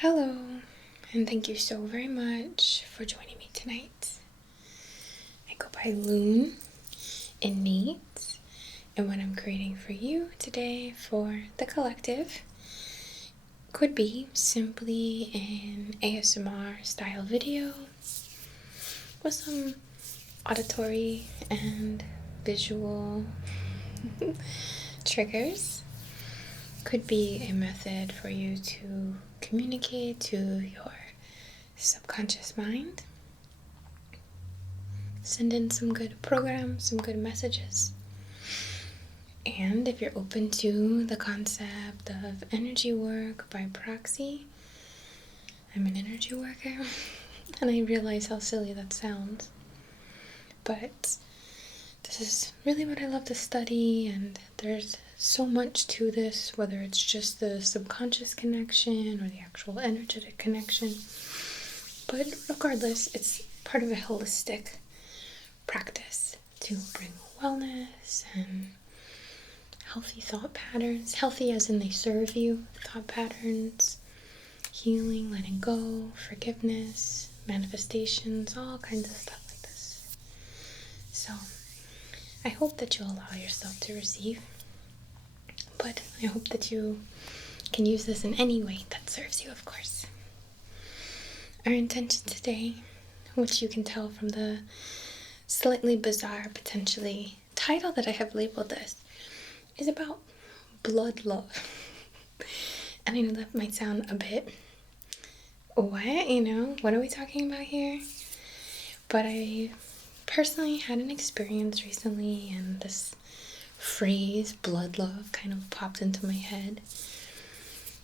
Hello, and thank you so very much for joining me tonight. I go by Lune, INNATE, and what I'm creating for you today for the collective could be simply an ASMR style video with some auditory and visual triggers. Could be a method for you to communicate to your subconscious mind, send in some good programs, some good messages. And if you're open to the concept of energy work by proxy, I'm an energy worker, and I realize how silly that sounds. But this is really what I love to study, and there's so much to this, whether it's just the subconscious connection or the actual energetic connection. But regardless, it's part of a holistic practice to bring wellness and healthy thought patterns, healthy as in they serve you, thought patterns, healing, letting go, forgiveness, manifestations, all kinds of stuff like this. So I hope that you'll allow yourself to receive, but I hope that you can use this in any way that serves you, of course. Our intention today, which you can tell from the slightly bizarre, potentially, title that I have labeled this, is about blood love. And I know that might sound a bit, what are we talking about here? But I personally had an experience recently, and this phrase, blood love, kind of popped into my head.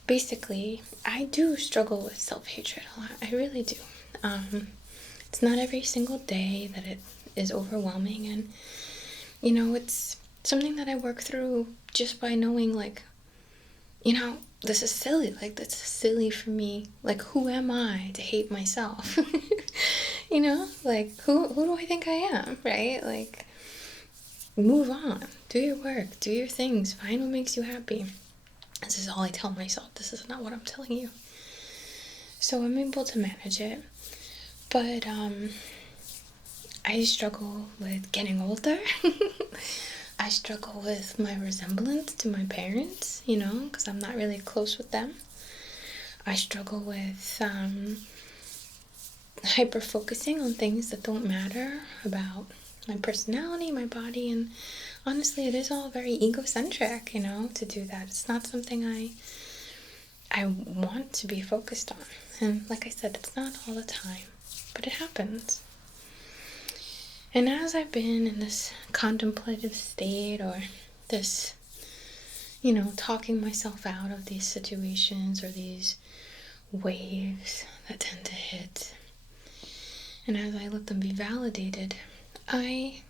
Basically, I do struggle with self-hatred a lot. I really do. It's not every single day that it is overwhelming, and it's something that I work through just by knowing, this is silly. This is silly for me. Who am I to hate myself? Who do I think I am, right? Move on. Do your work. Do your things. Find what makes you happy. This is all I tell myself. This is not what I'm telling you. So I'm able to manage it. But, I struggle with getting older. I struggle with my resemblance to my parents, because I'm not really close with them. I struggle with hyper-focusing on things that don't matter about my personality, my body, and honestly, it is all very egocentric, to do that. It's not something I want to be focused on. And like I said, it's not all the time, but it happens. And as I've been in this contemplative state, or this, talking myself out of these situations or these waves that tend to hit, and as I let them be validated, I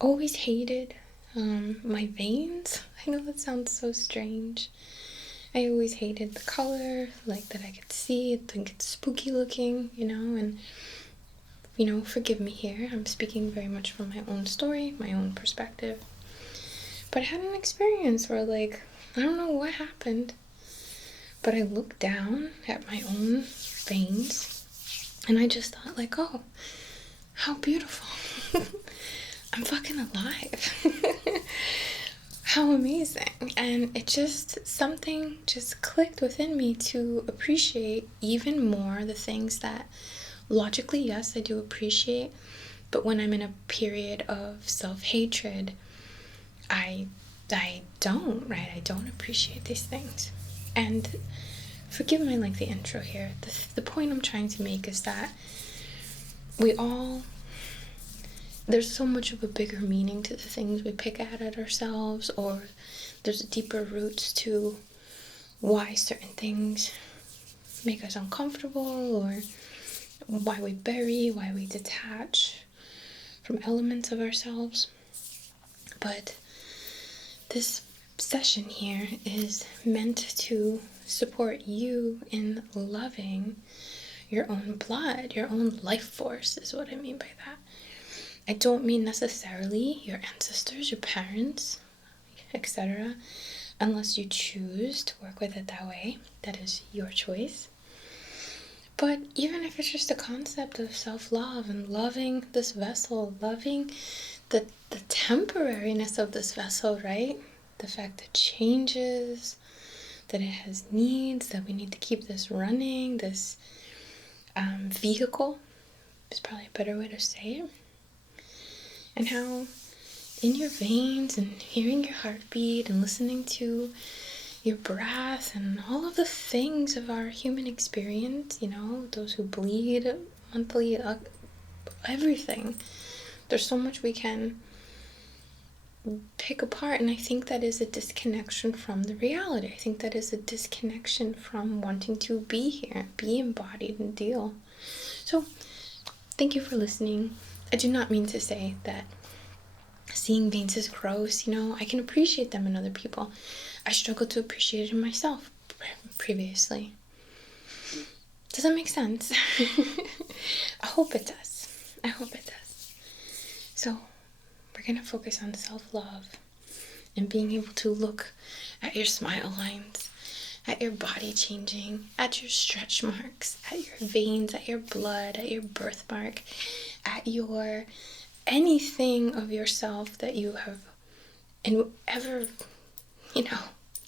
always hated my veins. I know that sounds so strange. I always hated the color, that I could see. I think it's spooky looking, and forgive me here. I'm speaking very much from my own story, my own perspective. But I had an experience where, I don't know what happened, but I looked down at my own veins, and I just thought, oh, how beautiful. I'm fucking alive. How amazing. And something just clicked within me to appreciate even more the things that logically, yes, I do appreciate, but when I'm in a period of self-hatred, I don't, right? I don't appreciate these things. And forgive my lengthy intro here. The point I'm trying to make is that there's so much of a bigger meaning to the things we pick at ourselves, or there's deeper roots to why certain things make us uncomfortable, or why we bury, why we detach from elements of ourselves. But this session here is meant to support you in loving your own blood, your own life force is what I mean by that. I don't mean necessarily your ancestors, your parents, etc. unless you choose to work with it that way. That is your choice. But even if it's just a concept of self-love and loving this vessel, loving the temporariness of this vessel, right? The fact that it changes, that it has needs, that we need to keep this running, this vehicle is probably a better way to say it. And how in your veins and hearing your heartbeat and listening to your breath and all of the things of our human experience, you know, those who bleed monthly, everything. There's so much we can pick apart, and I think that is a disconnection from the reality. I think that is a disconnection from wanting to be here, be embodied, and deal. So, thank you for listening. I do not mean to say that seeing veins is gross. You know, I can appreciate them in other people. I struggled to appreciate it in myself previously. Does that make sense? I hope it does. I hope it does. So, we're going to focus on self-love and being able to look at your smile lines, at your body changing, at your stretch marks, at your veins, at your blood, at your birthmark, at your anything of yourself that you have ever, you know,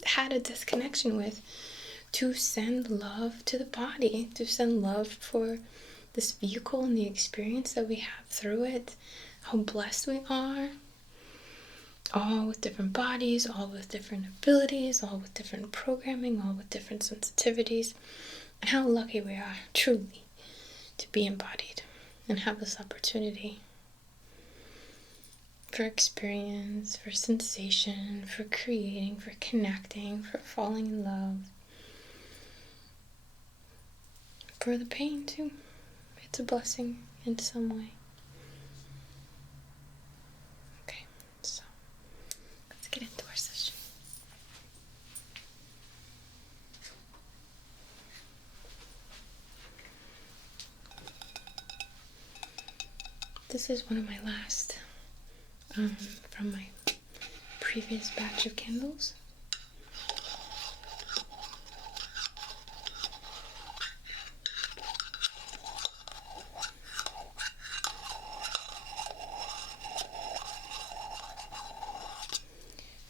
had a disconnection with, to send love to the body, to send love for this vehicle and the experience that we have through it, how blessed we are, all with different bodies, all with different abilities, all with different programming, all with different sensitivities, and how lucky we are, truly, to be embodied and have this opportunity for experience, for sensation, for creating, for connecting, for falling in love, for the pain too. It's a blessing in some way. Okay, so let's get into our session. This is one of my last from my previous batch of candles.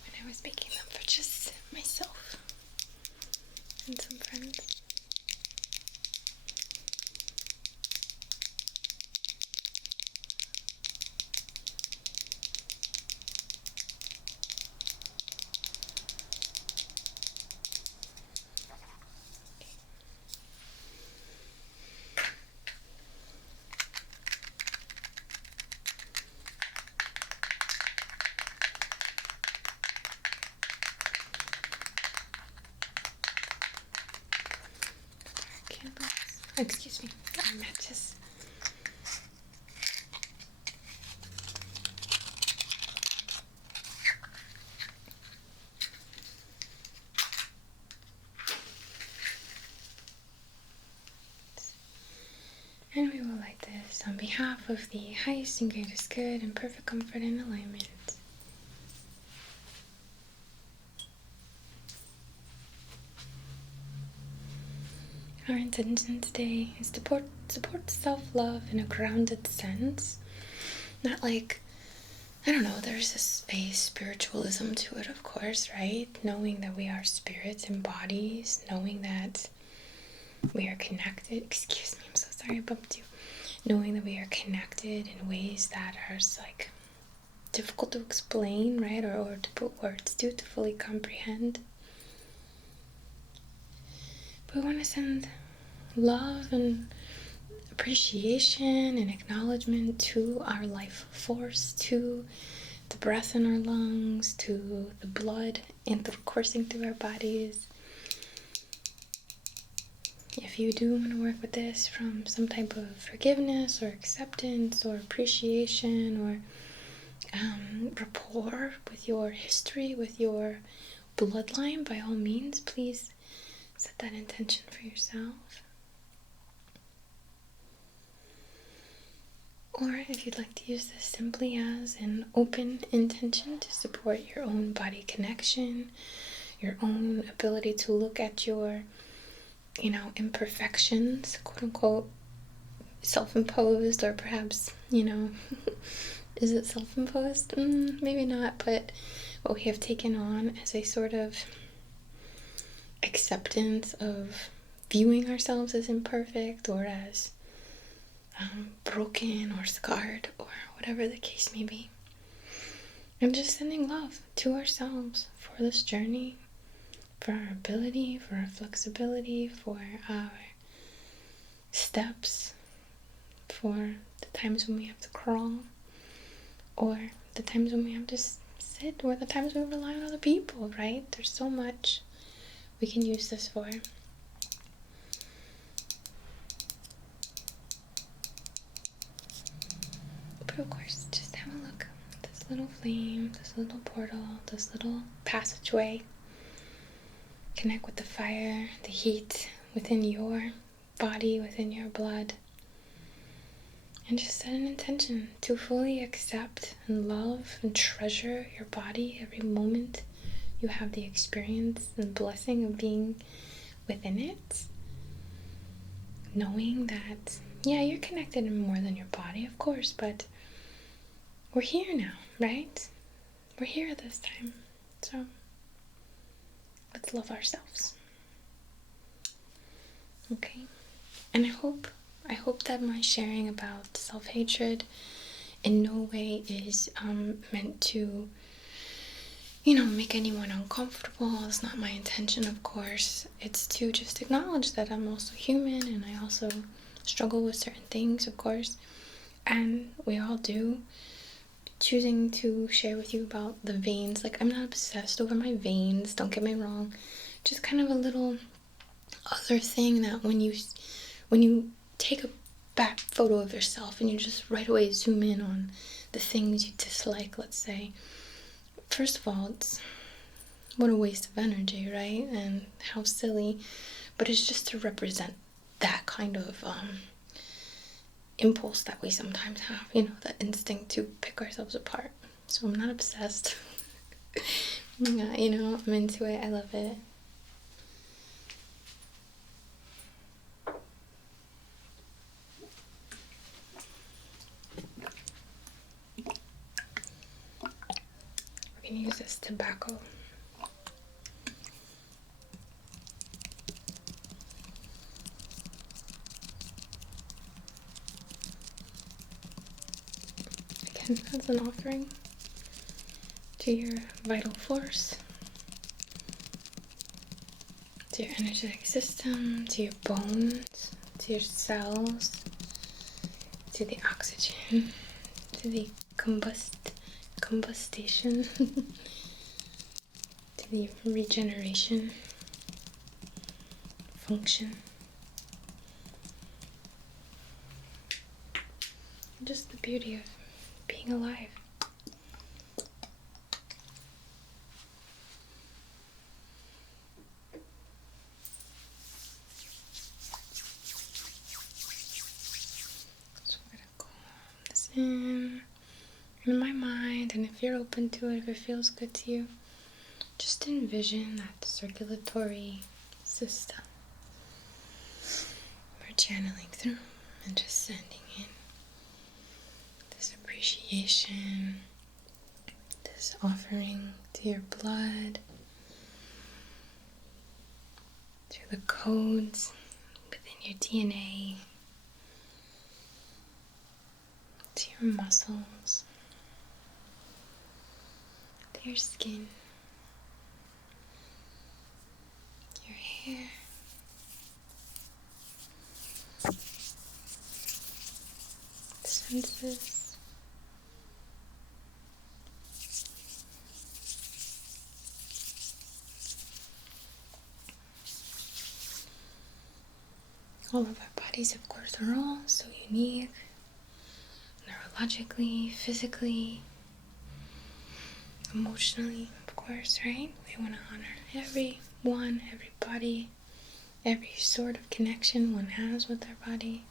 And I was making them for just myself and some friends. Candles. Oh, excuse me, our matches. And we will light this on behalf of the highest and greatest good and perfect comfort and alignment. Our intention today is to support self-love in a grounded sense. Not like, I don't know, there's a spiritualism to it, of course, right? Knowing that we are spirits and bodies, knowing that we are connected. Excuse me, I'm so sorry I bumped you. Knowing that we are connected in ways that are like difficult to explain, right? Or to put words to fully comprehend. But we want to send love and appreciation and acknowledgement to our life force, to the breath in our lungs, to the blood coursing through our bodies. If you do want to work with this from some type of forgiveness or acceptance or appreciation or rapport with your history, with your bloodline, by all means, please set that intention for yourself. Or if you'd like to use this simply as an open intention to support your own body connection, your own ability to look at your, imperfections, quote unquote, self-imposed, or perhaps, is it self-imposed? Maybe not, but what we have taken on as a sort of acceptance of viewing ourselves as imperfect or as broken or scarred or whatever the case may be. And just sending love to ourselves for this journey, for our ability, for our flexibility, for our steps, for the times when we have to crawl, or the times when we have to sit, or the times we rely on other people, right? There's so much we can use this for. But of course, just have a look. This little flame, this little portal, this little passageway. Connect with the fire, the heat within your body, within your blood. And just set an intention to fully accept and love and treasure your body every moment you have the experience and blessing of being within it. Knowing that, yeah, you're connected in more than your body, of course, but we're here now, right? We're here this time. So let's love ourselves. Okay? And I hope that my sharing about self-hatred in no way is meant to, make anyone uncomfortable. It's not my intention, of course. It's to just acknowledge that I'm also human and I also struggle with certain things, of course. And we all do. Choosing to share with you about the veins. Like, I'm not obsessed over my veins, don't get me wrong. Just kind of a little other thing that when you take a back photo of yourself and you just right away zoom in on the things you dislike, let's say. First of all, it's what a waste of energy, right? And how silly. But it's just to represent that kind of impulse that we sometimes have, that instinct to pick ourselves apart. So I'm not obsessed. I'm into it. I love it. We can use this tobacco. Again, as an offering to your vital force, to your energetic system, to your bones, to your cells, to the oxygen, to the combustion, to the regeneration function. Just the beauty of being alive. So we're gonna calm this in my mind, and if you're open to it, if it feels good to you, just envision that circulatory system. We're channeling through and just sending in this appreciation, this offering to your blood, to the codes within your DNA, to your muscles, to your skin, your hair, senses, all of our bodies, of course, are all so unique, neurologically, physically, emotionally, of course, right? We want to honor everyone, every body, every sort of connection one has with their body.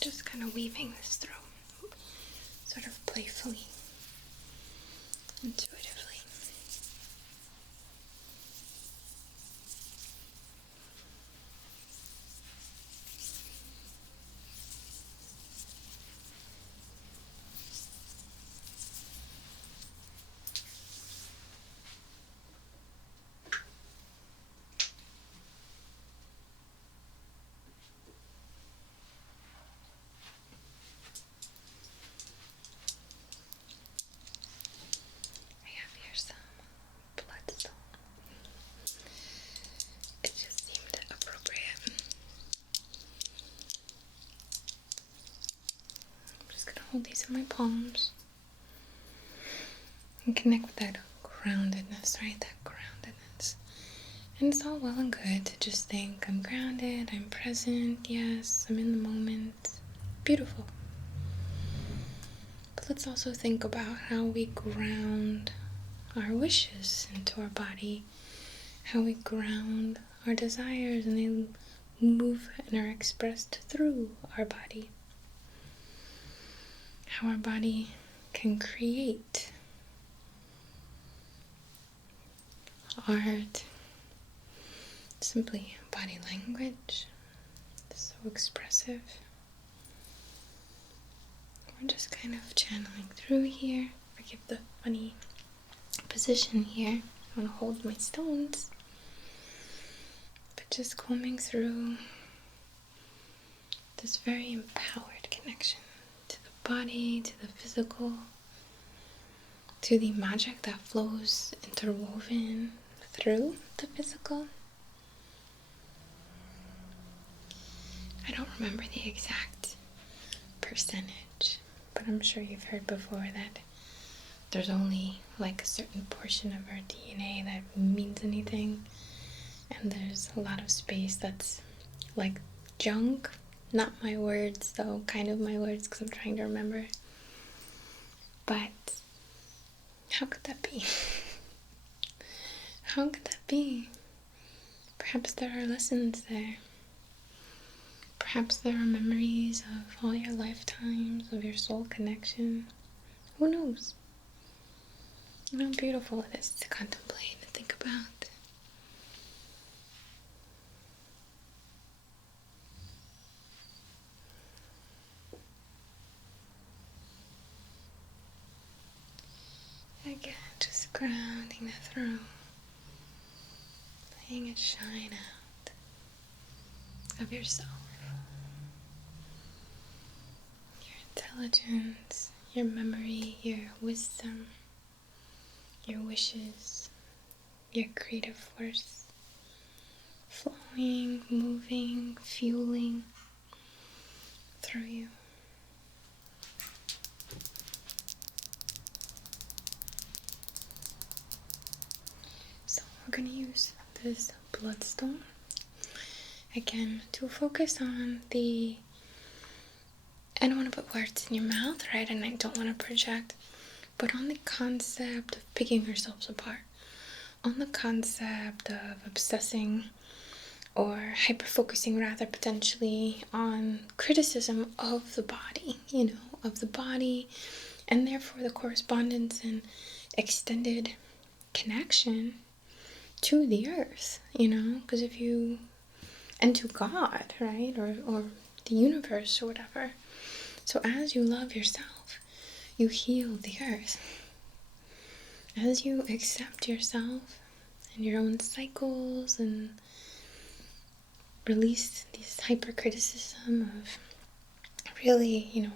Just kind of weaving this through, sort of playfully, intuitively. I have here some bloodstone. It just seemed appropriate. I'm just gonna hold these in my palms and connect with that groundedness, right? That groundedness. And it's all well and good to just think, I'm grounded, I'm present, yes, I'm in the moment. Beautiful. But let's also think about how we ground our wishes into our body, how we ground our desires and they move and are expressed through our body. How our body can create art, simply body language, so expressive. We're just kind of channeling through here. Forgive the funny position here. I want to hold my stones, but just combing through this very empowered connection to the body, to the physical, to the magic that flows interwoven through the physical. I don't remember the exact percentage, but I'm sure you've heard before that there's only like a certain portion of our DNA that means anything, and there's a lot of space that's like junk. Not my words though, kind of my words because I'm trying to remember. But how could that be? How could that be? Perhaps there are lessons there. Perhaps there are memories of all your lifetimes, of your soul connection. Who knows? And how beautiful it is to contemplate and think about. Again, just grounding that through. Letting it shine out of yourself. Your intelligence, your memory, your wisdom, your wishes, your creative force, flowing, moving, fueling through you. So we're going to use this bloodstone again to focus on the, I don't want to put words in your mouth, right? And I don't want to project, but on the concept of picking ourselves apart, on the concept of obsessing or hyper-focusing rather potentially on criticism of the body, of the body, and therefore the correspondence and extended connection to the earth, because if you, and to God, right, or the universe or whatever. So as you love yourself, you heal the earth. As you accept yourself and your own cycles and release this hypercriticism of really,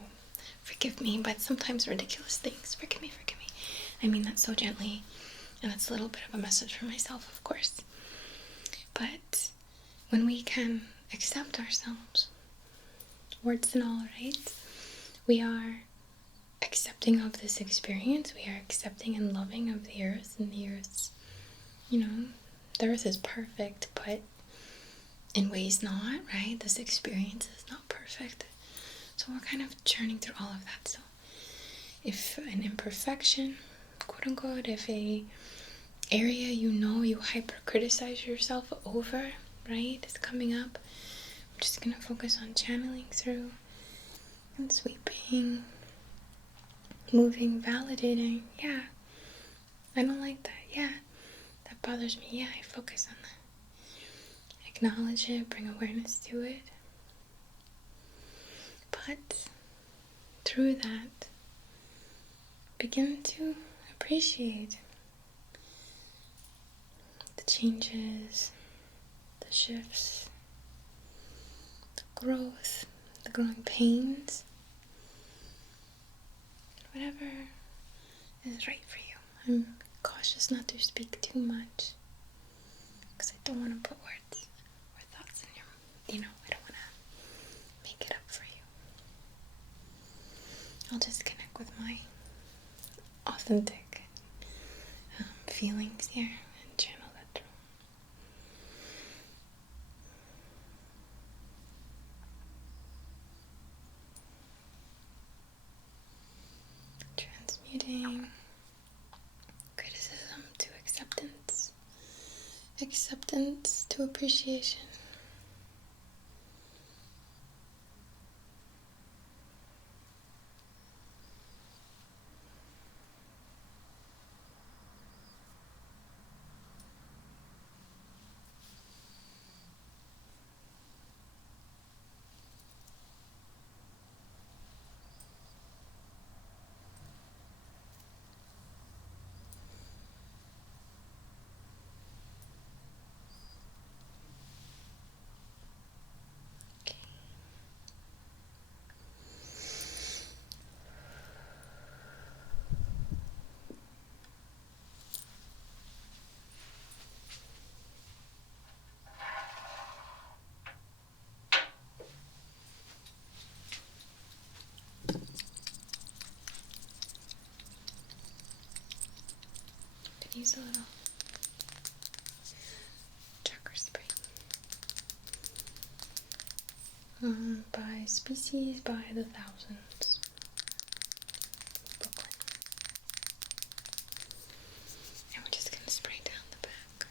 forgive me, but sometimes ridiculous things. Forgive me. I mean that so gently, and that's a little bit of a message for myself, of course. But when we can accept ourselves, words and all, right? We are accepting of this experience. We are accepting and loving of the earth, and the earth's, the earth is perfect, but in ways not, right? This experience is not perfect. So we're kind of churning through all of that. So if an imperfection, quote unquote, if a area you hyper criticize yourself over, right, is coming up, I'm just gonna focus on channeling through and sweeping, moving, validating. Yeah, I don't like that. Yeah, that bothers me. Yeah, I focus on that. Acknowledge it, bring awareness to it. But through that, begin to appreciate the changes, the shifts, the growth, the growing pains, whatever is right for you. I'm cautious not to speak too much because I don't want to put words or thoughts in your, I don't want to make it up for you. I'll just connect with my authentic feelings here and channel that through. Transmuting criticism to acceptance, acceptance to appreciation. Use a little chakra spray. By species, by the thousands. Brooklyn. And we're just gonna spray down the back.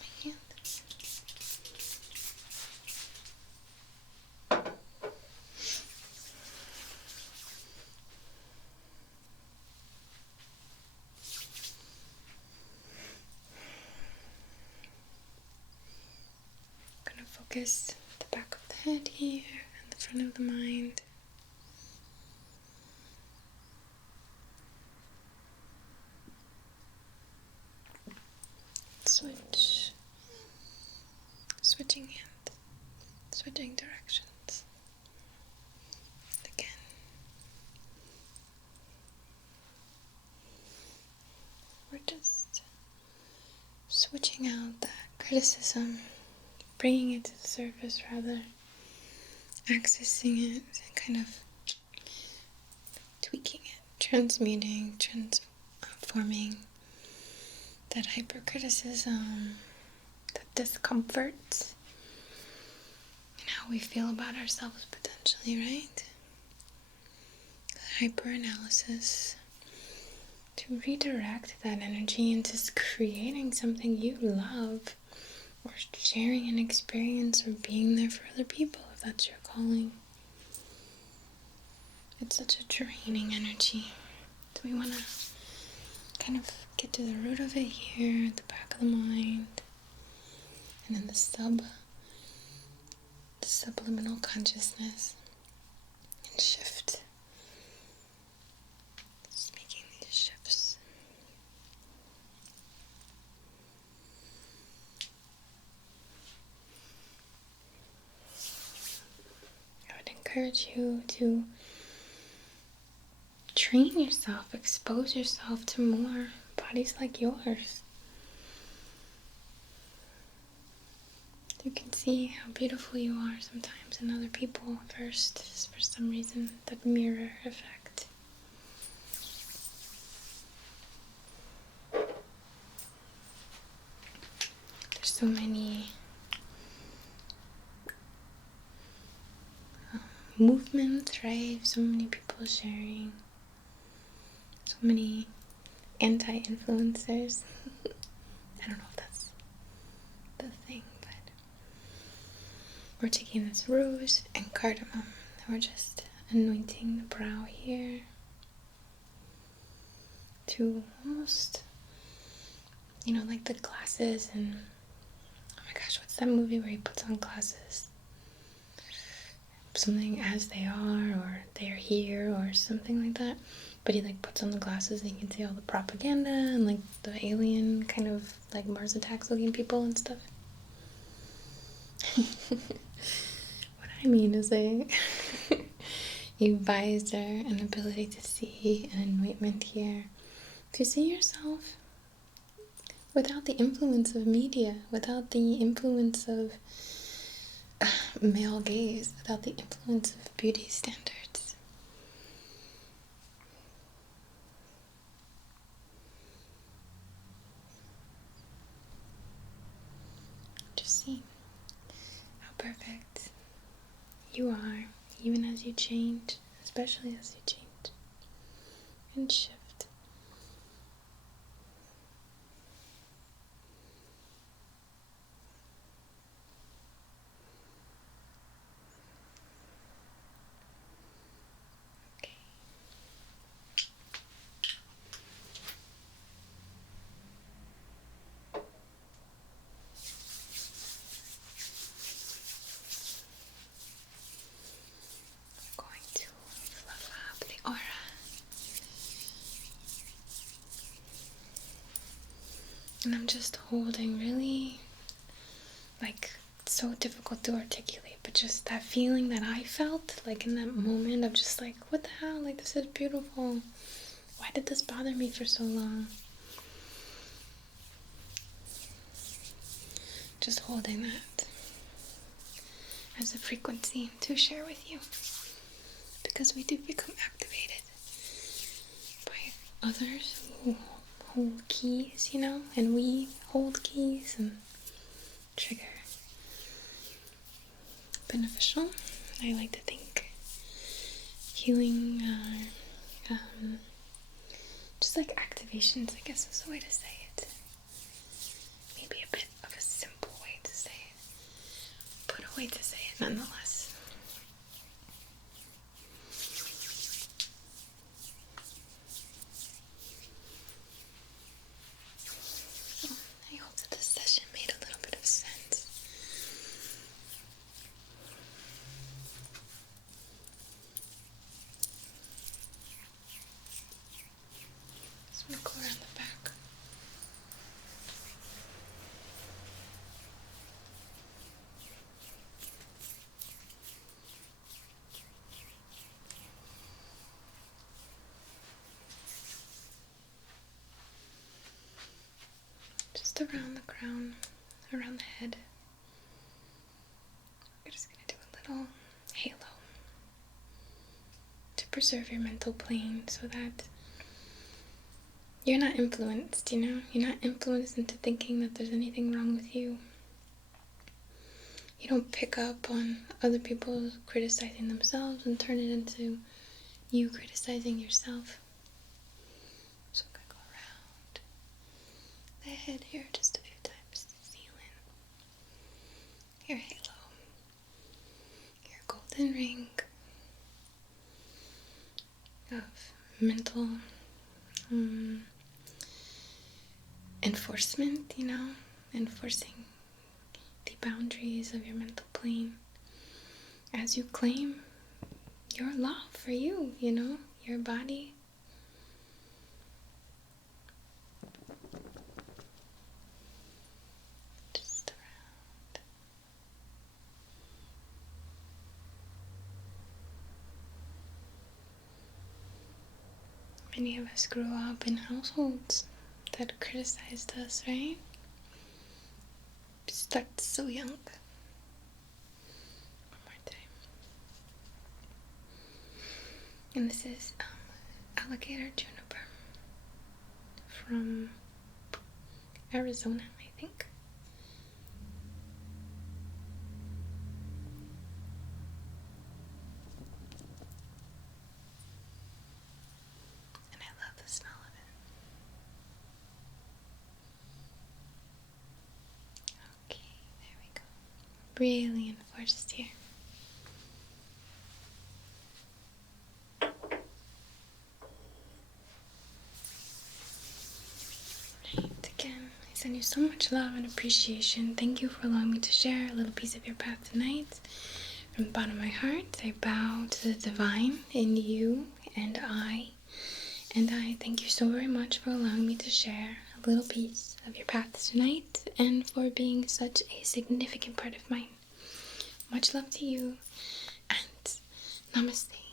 My hand. Focus the back of the head here and the front of the mind. Switching hand, switching directions. Again. We're just switching out that criticism, bringing it to the surface rather, accessing it and kind of tweaking it, transmuting, transforming that hypercriticism, that discomfort, and how we feel about ourselves potentially, right? Hyper-analysis to redirect that energy into creating something you love, or sharing an experience, or being there for other people if that's your calling. It's such a draining energy. So we want to kind of get to the root of it here at the back of the mind, and in the subliminal consciousness, and shift. Just making these shifts. I would encourage you to train yourself, expose yourself to more bodies like yours. You can see how beautiful you are sometimes in other people first, just for some reason, that mirror effect. There's so many movements, right? So many people sharing. So many anti-influencers. I don't know if that's the thing, but we're taking this rose and cardamom, and we're just anointing the brow here to almost, like the glasses and, oh my gosh, what's that movie where he puts on glasses? Something As They Are, or They're Here, or something like that. But he puts on the glasses and you can see all the propaganda and the alien kind of Mars Attacks looking people and stuff. What I mean is a visor, an ability to see, an anointment here. To see yourself without the influence of media, without the influence of male gaze, without the influence of beauty standards. Just see how perfect you are, even as you change, especially as you change and shift. And I'm just holding really, it's so difficult to articulate, but just that feeling that I felt, in that moment of just what the hell, this is beautiful. Why did this bother me for so long? Just holding that as a frequency to share with you. Because we do become activated by others who hold keys, and we hold keys and trigger. Beneficial. I like to think healing, just activations, I guess is the way to say it. Maybe a bit of a simple way to say it, but a way to say it nonetheless. I hope that this session made a little bit of sense. Just going to go around the back. Just around the crown, around the head. We're just going to do a little halo to preserve your mental plane so that you're not influenced, You're not influenced into thinking that there's anything wrong with you. You don't pick up on other people criticizing themselves and turn it into you criticizing yourself. So I'm going to go around the head here just a few times to seal in your halo, your golden ring of mental enforcement, enforcing the boundaries of your mental plane as you claim your law for you, your body. Just around. Many of us grew up in households that criticized us, right? Start so young. One more time. And this is alligator juniper from Arizona, I think. And I love the smell of it. Okay, there we go. really enforced here. Right, again, I send you so much love and appreciation. Thank you for allowing me to share a little piece of your path tonight. From the bottom of my heart, I bow to the divine in you and I thank you so very much for allowing me to share a little piece of your path tonight and for being such a significant part of mine. Much love to you and namaste.